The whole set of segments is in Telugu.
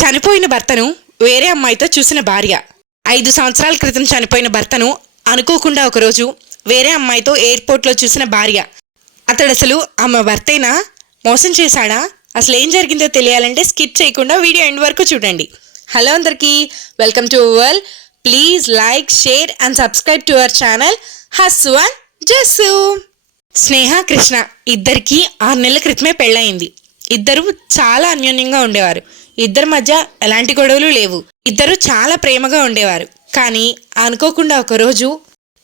చనిపోయిన భర్తను వేరే అమ్మాయితో చూసిన భార్య. 5 సంవత్సరాల క్రితం చనిపోయిన భర్తను అనుకోకుండా ఒకరోజు వేరే అమ్మాయితో ఎయిర్పోర్ట్లో చూసిన భార్య. అతడు అసలు ఆమె భర్తేనా? మోసం చేశాడా? అసలు ఏం జరిగిందో తెలియాలంటే స్కిప్ చేయకుండా వీడియో ఎండ్ వరకు చూడండి. హలో అందరికీ, welcome to world. Please like, share and subscribe to our channel Hassu and Jassu. Sneha, Krishna ఇద్దరికి 6 నెలల క్రితమే పెళ్ళయింది. ఇద్దరు చాలా అన్యోన్యంగా ఉండేవారు. ఇద్దరి మధ్య ఎలాంటి గొడవలు లేవు. ఇద్దరు చాలా ప్రేమగా ఉండేవారు. కానీ అనుకోకుండా ఒకరోజు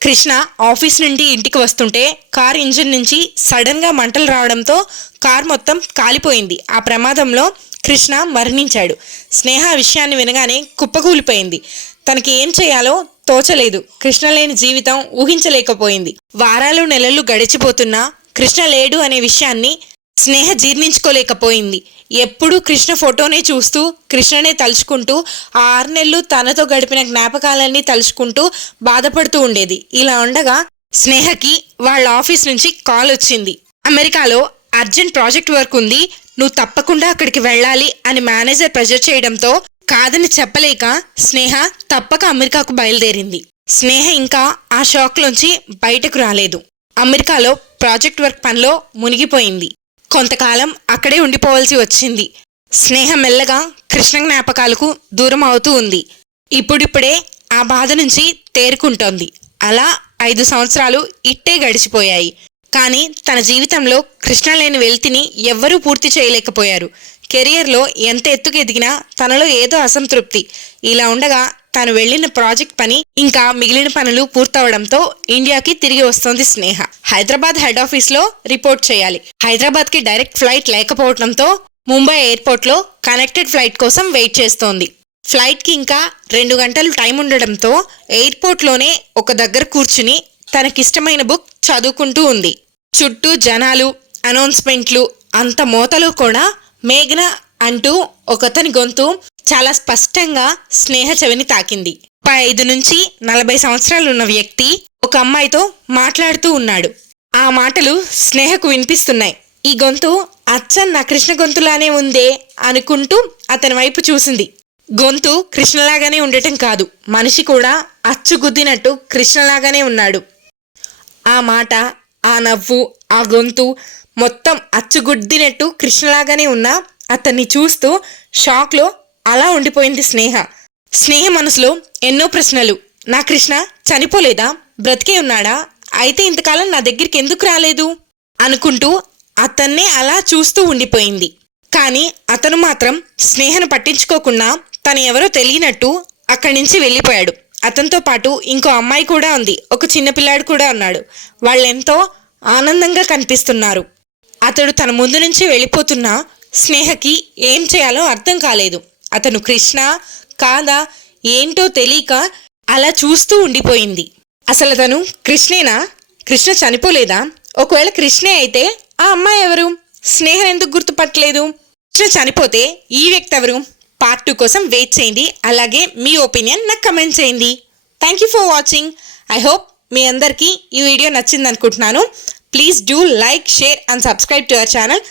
కృష్ణ ఆఫీస్ నుండి ఇంటికి వస్తుంటే కార్ ఇంజిన్ నుంచి సడన్గా మంటలు రావడంతో కార్ మొత్తం కాలిపోయింది. ఆ ప్రమాదంలో కృష్ణ మరణించాడు. స్నేహ విషయాన్ని వినగానే కుప్పకూలిపోయింది. తనకి ఏం చేయాలో తోచలేదు. కృష్ణ లేని జీవితం ఊహించలేకపోయింది. వారాలు నెలలు గడిచిపోతున్నా కృష్ణ లేడు అనే విషయాన్ని స్నేహ జీర్ణించుకోలేకపోయింది. ఎప్పుడూ కృష్ణ ఫోటోనే చూస్తూ కృష్ణనే తలుచుకుంటూ 6 నెలలు తనతో గడిపిన జ్ఞాపకాలన్నీ తలుచుకుంటూ బాధపడుతూ ఉండేది. ఇలా ఉండగా స్నేహకి వాళ్ళ ఆఫీస్ నుంచి కాల్ వచ్చింది. అమెరికాలో అర్జెంట్ ప్రాజెక్ట్ వర్క్ ఉంది, నువ్వు తప్పకుండా అక్కడికి వెళ్ళాలి అని మేనేజర్ ప్రెజర్ చేయడంతో కాదని చెప్పలేక స్నేహ తప్పక అమెరికాకు బయలుదేరింది. స్నేహ ఇంకా ఆ షాక్లోంచి బయటకు రాలేదు. అమెరికాలో ప్రాజెక్ట్ వర్క్ పనిలో మునిగిపోయింది. కొంతకాలం అక్కడే ఉండిపోవాల్సి వచ్చింది. స్నేహ మెల్లగా కృష్ణ జ్ఞాపకాలకు దూరం అవుతూ ఉంది. ఇప్పుడిప్పుడే ఆ బాధ నుంచి తేరుకుంటోంది. అలా 5 సంవత్సరాలు ఇట్టే గడిచిపోయాయి. కానీ తన జీవితంలో కృష్ణ లేని వెల్తిని ఎవ్వరూ పూర్తి చేయలేకపోయారు. కెరియర్లో ఎంత ఎత్తుకు ఎదిగినా తనలో ఏదో అసంతృప్తి. ఇలా ఉండగా తాను వెళ్లిన ప్రాజెక్ట్ పని ఇంకా మిగిలిన పనులు పూర్తవడంతో ఇండియాకి తిరిగి వస్తోంది స్నేహ. హైదరాబాద్ హెడ్ ఆఫీస్లో రిపోర్ట్ చేయాలి. హైదరాబాద్కి డైరెక్ట్ ఫ్లైట్ లేకపోవడంతో ముంబై ఎయిర్పోర్ట్లో కనెక్టెడ్ ఫ్లైట్ కోసం వెయిట్ చేస్తోంది. ఫ్లైట్కి ఇంకా 2 గంటలు టైం ఉండడంతో ఎయిర్పోర్ట్లోనే ఒక దగ్గర కూర్చుని తనకిష్టమైన బుక్ చదువుకుంటూ ఉంది. చుట్టూ జనాలు, అనౌన్స్మెంట్లు, అంత మోతలో కూడా మేఘన అంటూ ఒకతని గొంతు చాలా స్పష్టంగా స్నేహ చెవిని తాకింది. 35 నుంచి 40 సంవత్సరాలు ఉన్న వ్యక్తి ఒక అమ్మాయితో మాట్లాడుతూ ఉన్నాడు. ఆ మాటలు స్నేహకు వినిపిస్తున్నాయి. ఈ గొంతు అచ్చం నా కృష్ణ గొంతులానే ఉందే అనుకుంటూ అతని వైపు చూసింది. గొంతు కృష్ణలాగానే ఉండటం కాదు, మనిషి కూడా అచ్చుగుద్దినట్టు కృష్ణలాగానే ఉన్నాడు. ఆ మాట, ఆ నవ్వు, ఆ గొంతు మొత్తం అచ్చుగుద్దినట్టు కృష్ణలాగానే ఉన్న అతన్ని చూస్తూ షాక్లో అలా ఉండిపోయింది స్నేహ. స్నేహ మనసులో ఎన్నో ప్రశ్నలు. నా కృష్ణ చనిపోలేదా? బ్రతికే ఉన్నాడా? అయితే ఇంతకాలం నా దగ్గరికి ఎందుకు రాలేదు అనుకుంటూ అతన్నే అలా చూస్తూ ఉండిపోయింది. కానీ అతను మాత్రం స్నేహను పట్టించుకోకుండా తను ఎవరో తెలియనట్టు అక్కడి నుంచి వెళ్ళిపోయాడు. అతనితో పాటు ఇంకో అమ్మాయి కూడా ఉంది, ఒక చిన్నపిల్లాడు కూడా ఉన్నాడు. వాళ్ళెంతో ఆనందంగా కనిపిస్తున్నారు. అతడు తన ముందు నుంచి వెళ్ళిపోతున్నా స్నేహకి ఏం చేయాలో అర్థం కాలేదు. అతను కృష్ణ కాదా ఏంటో తెలియక అలా చూస్తూ ఉండిపోయింది. అసలు అతను కృష్ణేనా? కృష్ణ చనిపోలేదా? ఒకవేళ కృష్ణే అయితే ఆ అమ్మాయి ఎవరు? స్నేహ ఎందుకు గుర్తుపట్టలేదు? కృష్ణ చనిపోతే ఈ వ్యక్తి ఎవరు? పార్ట్ 2 కోసం వెయిట్ చేయండి. అలాగే మీ ఒపీనియన్ నాకు కమెంట్ చేయండి. Thank you for watching. I hope మీ అందరికీ ఈ వీడియో నచ్చింది అనుకుంటున్నాను. Please do like, share and subscribe to our channel